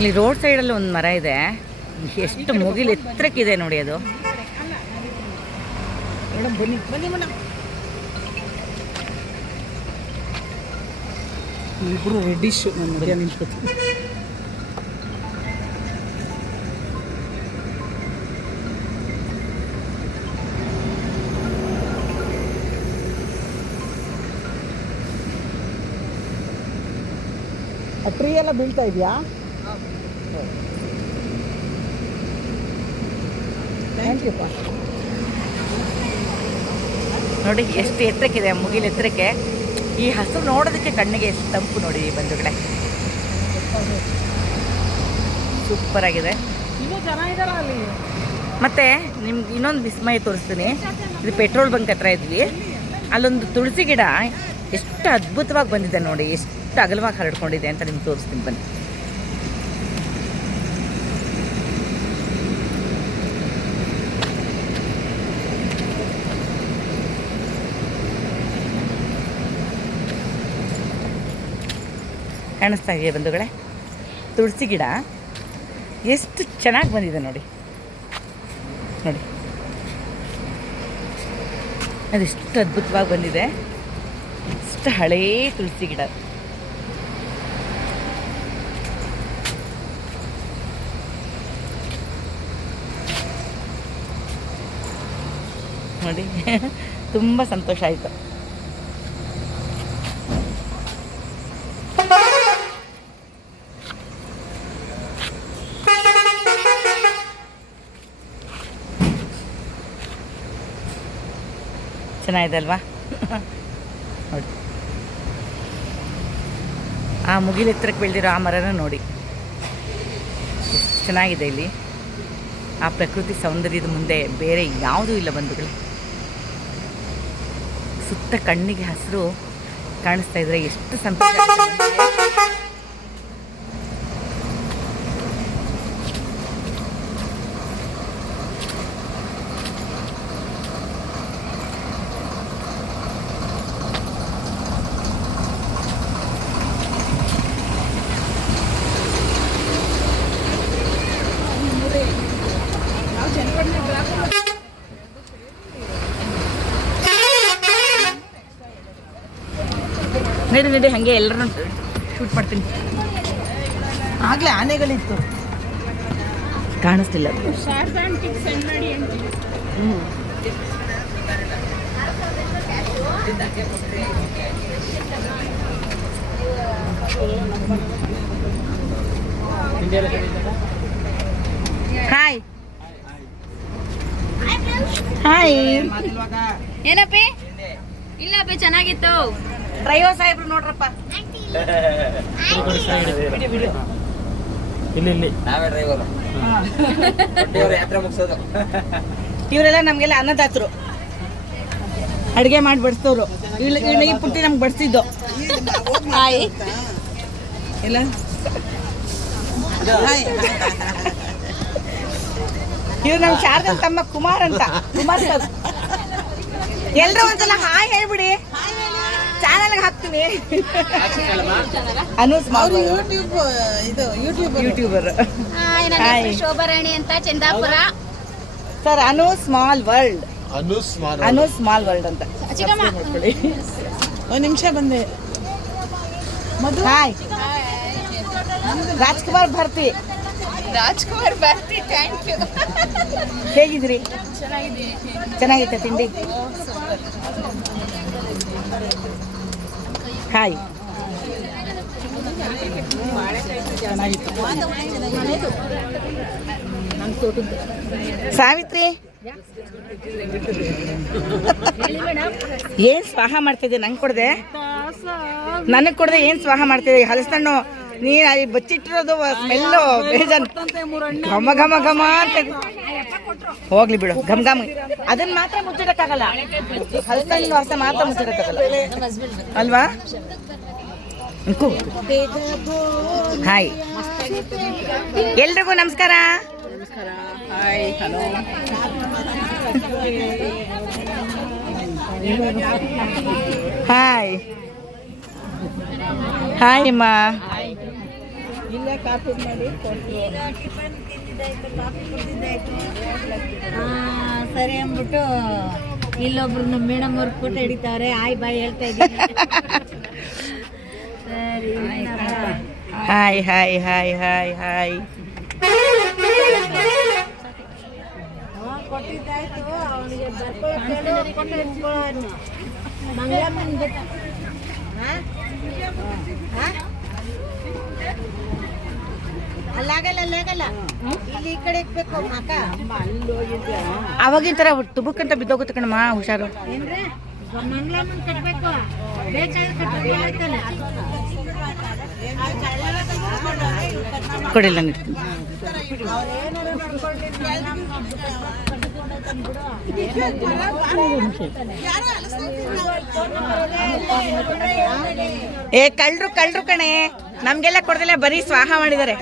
ಇಲ್ಲಿ ರೋಡ್ ಸೈಡಲ್ಲಿ ಒಂದು ಮರ ಇದೆ, ಎಷ್ಟು ಮುಗಿಲು ಎತ್ತರಕ್ಕಿದೆ ನೋಡಿ ಅದು. ಇಬ್ಬರು ರೆಡ್ಡಿಶ್ ನನ್ನ ಮಧ್ಯ ನಿಂತ್ಕೊತೀನಿ. ಆ ಟ್ರೀ ಎಲ್ಲ ಬೀಳ್ತಾ ಇದೆಯಾ? Thank you. ನೋಡಿ ಎಷ್ಟು ಎತ್ತರಕ್ಕಿದೆ, ಮುಗಿಲು ಎತ್ತರಕ್ಕೆ. ಈ ಹಸಿರು ನೋಡೋದಕ್ಕೆ ಕಣ್ಣಿಗೆ ಎಷ್ಟು ತಂಪು ನೋಡಿ ಬಂಧುಗಳೇ, ಸೂಪರ್ ಆಗಿದೆ. ಮತ್ತು ನಿಮ್ಗೆ ಇನ್ನೊಂದು ವಿಸ್ಮಯ ತೋರಿಸ್ತೀನಿ. ಇದು ಪೆಟ್ರೋಲ್ ಬಂಕ್ ಹತ್ರ ಇದ್ವಿ, ಅಲ್ಲೊಂದು ತುಳಸಿ ಗಿಡ ಎಷ್ಟು ಅದ್ಭುತವಾಗಿ ಬಂದಿದೆ ನೋಡಿ, ಎಷ್ಟು ಅಗಲವಾಗಿ ಹರಡ್ಕೊಂಡಿದೆ ಅಂತ ನಿಮ್ಗೆ ತೋರಿಸ್ತೀನಿ ಬನ್ನಿ. ಕಾಣಿಸ್ತಾ ಇದೆಯಾ ಬಂಧುಗಳೇ, ತುಳಸಿ ಗಿಡ ಎಷ್ಟು ಚೆನ್ನಾಗಿ ಬಂದಿದೆ ನೋಡಿ. ನೋಡಿ ಅದೆಷ್ಟು ಅದ್ಭುತವಾಗಿ ಬಂದಿದೆ, ಎಷ್ಟು ಹಳೇ ತುಳಸಿ ಗಿಡ. ನೋಡಿ ತುಂಬ ಸಂತೋಷ ಆಯಿತು. ಚೆನ್ನಾಗಿದೆ ಅಲ್ವಾ? ನೋಡಿ ಆ ಮುಗಿಲು ಎತ್ತರಕ್ಕೆ ಬೆಳೆದಿರೋ ಆ ಮರನ ನೋಡಿ, ಎಷ್ಟು ಚೆನ್ನಾಗಿದೆ. ಇಲ್ಲಿ ಆ ಪ್ರಕೃತಿ ಸೌಂದರ್ಯದ ಮುಂದೆ ಬೇರೆ ಯಾವುದೂ ಇಲ್ಲ ಬಂಧುಗಳೇ. ಸುತ್ತ ಕಣ್ಣಿಗೆ ಹಸಿರು ಕಾಣಿಸ್ತಾ ಇದ್ರೆ ಎಷ್ಟು ಸಂತೋಷ ಆಗುತ್ತೆ. ನಡಿ ಹಾಗೆ ಎಲ್ಲರನ್ನೂ ಶೂಟ್ ಮಾಡ್ತೀನಿ. ಆಗಲೇ ಆನೆಗಳಿತ್ತು, ಕಾಣಿಸ್ತಿಲ್ಲ. Hi hi. ಏನಪ್ಪಿ? ಇಲ್ಲಪ್ಪಿ ಚೆನ್ನಾಗಿತ್ತು. ಡ್ರೈವರ್ ಸಾಹೇಬ್ರು ನೋಡ್ರಪ್ಪ, ಇಲ್ಲಿ ನಾವೇ ಡ್ರೈವರು, ಯಾತ್ರೆ ಮುಗಿಸೋದು. ಇವರೆಲ್ಲ ನಮಗೆಲ್ಲ ಅನ್ನದಾತರು, ಅಡುಗೆ ಮಾಡಿ ಬಡಿಸ್ತವ್ರು. ಈ ಪುಟ್ಟಿ ನಮ್ಗೆ ಬಡಿಸಿದ್ದು. ಹಾಯ್ ಇಲ್ಲ ಇವ್ರು ನಮ್ಮ ಶಾರದನ್ ತಮ್ಮ ಕುಮಾರ್ ಅಂತ. ಕುಮಾರ್ ಸರ್, ಎಲ್ಲರೂ ಒಂದ್ಸಲ ಹಾಯ್ ಹೇಳ್ಬಿಡಿ, ಚಾನಲ್ಗೆ ಹಾಕ್ತೀನಿ. ಅನು ಸ್ಮಾಲ್ ಯೂಟ್ಯೂಬರ್. ಶೋಭಾರಾಣಿ ಅಂತ Chandapura. Sir Anu small world, Anu small world ಅಂತ. ಒಂದು ನಿಮಿಷ ಬಂದೆ. ಹಾಯ್ ರಾಜ್ಕುಮಾರ್ ಭಾರತಿ. ರಾಜ್ಕುಮಾರ್ ಬರ್ತಿ. Thank you. ಹೇಗಿದ್ರಿ? ಚೆನ್ನಾಗಿತ್ತ ತಿಂಡಿ? ಹಾಯ್ ಸಾವಿತ್ರಿ ಏನ್ ಸ್ವಾಹ ಮಾಡ್ತಿದ್ದೆ? ನಂಗೆ ಕೊಡದೆ, ನನಗೆ ಕೊಡದೆ ಏನ್ ಸ್ವಾಹ ಮಾಡ್ತಿದ್ದೆ? ಹಲಸಣ್ಣು ನೀನು ಅಲ್ಲಿ ಬಚ್ಚಿಟ್ಟಿರೋದು ಸ್ಮೆಲ್ಲು ಬೇಜಾನ್, ಘಮ ಘಮ ಘಮ ಅಂತ. ಹೋಗ್ಲಿ ಬಿಡು, ಘಮ್ ಘಮ್. ಅದನ್ನ ಮಾತ್ರ ಮುಚ್ಚಿಡಕ್ಕಾಗಲ್ಲ, ಹಲಸಣ್ಣಿನ ವಾಸನೆ ಮಾತ್ರ ಮುಚ್ಚಿಡಕ್ಕಾಗಲ್ಲ ಅಲ್ವಾ? ಹಾಯ್ ಎಲ್ರಿಗೂ ನಮಸ್ಕಾರ. Hi hello. ಹಾಯ್ ಹಾಯ್ ಅಮ್ಮ. ಇಲ್ಲೇ ಕಾಫಿ ಮಾಡಿ ಕೊಡ್ತೀವಿ. ಸರಿ ಅಂದ್ಬಿಟ್ಟು ಇಲ್ಲೊಬ್ರು ನಮ್ಮ ಮೇಡಮ್ ಅವ್ರ ಫೋಟೋ ಹಿಡಿತಾವ್ರೆ ಆಯ್ ಬಾಯ್ ಹೇಳ್ತಾ ಇದ್ದೀನಿ. ಸರಿ hi hi hi hi hi. ಕೊಟ್ಟಿದ್ದಾಯ್ತು ಅವನಿಗೆ ಬರ್ಕೊಳ್ಳೋ ಫೋಟೋ ಹಿಡ್ಕೊಳ್ಳೋ ಮಂಗಳಮ್ಮನ ಬಿಟ್ಟು ಅಲ್ಲಾಗಲ್ಲ ಅಲ್ಲಾಗಲ್ಲ ಇಲ್ಲಿ ಈ ಕಡೆ ಇಕ್ಬೇಕು ಅಕ್ಕ. ಅವಾಗಿನ ಥರ ತುಬುಕ್ಕಂತ ಬಿದ್ದೋಗುತ್ತೆ ಕಣಮ್ಮ, ಹುಷಾರು. ಏನ್ರಿ ಮಂಗಳಮ್ಮನ ಕಟ್ಬೇಕು, ಬೇಕಾದ್ರೆ ಕಟ್ಟಬೇಕು ಆಯ್ತಲ್ಲ. ಕೊಡಿಲ್ಲ ಇಡ್ತೀನಿ. ಏ ಕಳ್ರು ಕಳ್ರು ಕಣೆ, ನಮ್ಗೆಲ್ಲ ಕೊಡ್ದಿಲ್ಲ, ಬರೀ ಸ್ವಾಹ ಮಾಡಿದ್ದಾರೆ.